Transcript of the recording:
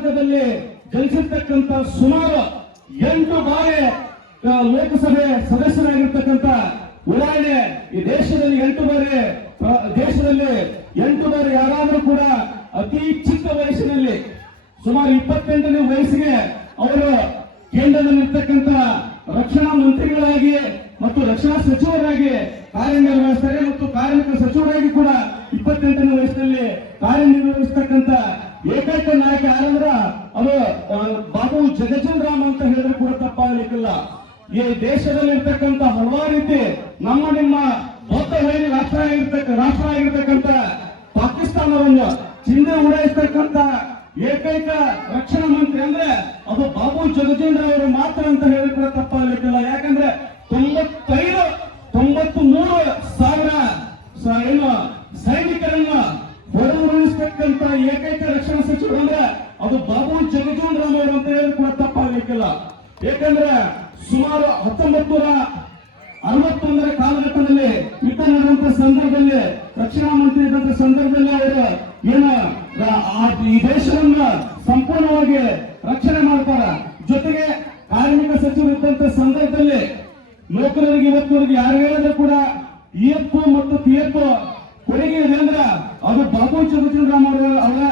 ಕರ್ನಾಟಕದಲ್ಲಿ ಜನಿಸಿರ್ತಕ್ಕಂಥ ಸುಮಾರು 8 ಬಾರಿ ಲೋಕಸಭೆ ಸದಸ್ಯರಾಗಿರ್ತಕ್ಕಂಥ ಉದಾಹರಣೆ ಈ ದೇಶದಲ್ಲಿ 8 ಬಾರಿ ಯಾರಾದರೂ ಕೂಡ ಅತಿ ಚಿಕ್ಕ ವಯಸ್ಸಿನಲ್ಲಿ ಸುಮಾರು 28ನೇ ವಯಸ್ಸಿಗೆ ಅವರು ಕೇಂದ್ರದಲ್ಲಿರ್ತಕ್ಕಂಥ ರಕ್ಷಣಾ ಮಂತ್ರಿಗಳಾಗಿ ಮತ್ತು ರಕ್ಷಣಾ ಸಚಿವರಾಗಿ ಕಾರ್ಯನಿರ್ವಹಿಸ್ತಾರೆ ಮತ್ತು ಕಾರ್ಮಿಕ ಸಚಿವರಾಗಿ ಕೂಡ 28ನೇ ವಯಸ್ಸಿನಲ್ಲಿ ಕಾರ್ಯನಿರ್ವಹಿಸ್ತಕ್ಕಂಥ ಏಕೈಕ ನಾಯಕ ಯಾರಂದ್ರ ಅದು ಬಾಬು ಜಗಜೀವನ್ ರಾಮ್ ಅಂತ ಹೇಳಿದ್ರೆ ಕೂಡ ತಪ್ಪಾಗಲಿಕ್ಕಿಲ್ಲ. ಈ ದೇಶದಲ್ಲಿ ಇರ್ತಕ್ಕಂಥ ಹಲವಾರು ರೀತಿ ನಿಮ್ಮ ದೊಡ್ಡ ವೈರಿ ರಾಷ್ಟ್ರ ಆಗಿರ್ತಕ್ಕಂಥ ಪಾಕಿಸ್ತಾನವನ್ನು ಚಿಂದೆ ಉಡಾಯಿಸ್ತಕ್ಕಂಥ ಏಕೈಕ ರಕ್ಷಣಾ ಮಂತ್ರಿ ಅಂದ್ರೆ ಅದು ಬಾಬು ಜಗಜೀವನ್ ರಾವ್ ಅವರು ಮಾತ್ರ ಅಂತ ಹೇಳಿ ಕೂಡ ತಪ್ಪಾಗಲಿಕ್ಕಿಲ್ಲ. ಯಾಕಂದ್ರೆ 93,000 ಸೈನಿಕರನ್ನ ಹೊರತಕ್ಕಂಥ ಏಕೈಕ ರಕ್ಷಣಾ ಸಚಿವರು ಅಂದ್ರೆ ಅದು ಬಾಬು ಜಗಜೀವನ್ ರಾಮ್ ಅವರು ಅಂತ ಹೇಳಿ ಕೂಡ ತಪ್ಪಾಗಲಿಕ್ಕಿಲ್ಲ. ಯಾಕಂದ್ರೆ ಸುಮಾರು 1961ರ ಕಾಲಘಟ್ಟದಲ್ಲಿ ಯುದ್ಧ ನಡೆದಂತ ಸಂದರ್ಭದಲ್ಲಿ ರಕ್ಷಣಾ ಮಂತ್ರಿ ಇದ್ದಂತ ಸಂದರ್ಭದಲ್ಲಿ ಅವರು ಈ ದೇಶವನ್ನ ಸಂಪೂರ್ಣವಾಗಿ ರಕ್ಷಣೆ ಮಾಡ್ತಾರ. ಜೊತೆಗೆ ಕಾರ್ಮಿಕ ಸಚಿವರು ಇದ್ದಂತ ಸಂದರ್ಭದಲ್ಲಿ ನೌಕರರಿಗೆ ಇವತ್ತವರೆಗೆ ಯಾರು ಹೇಳಿದ್ರು ಕೂಡ EF ಮತ್ತು PF ಕೊಡುಗೆ ಇದೆ ಅಂದ್ರೆ ಅದು ಬಾಬು ಜಗಜೀವನ್ ರಾಮ್ ಅವರ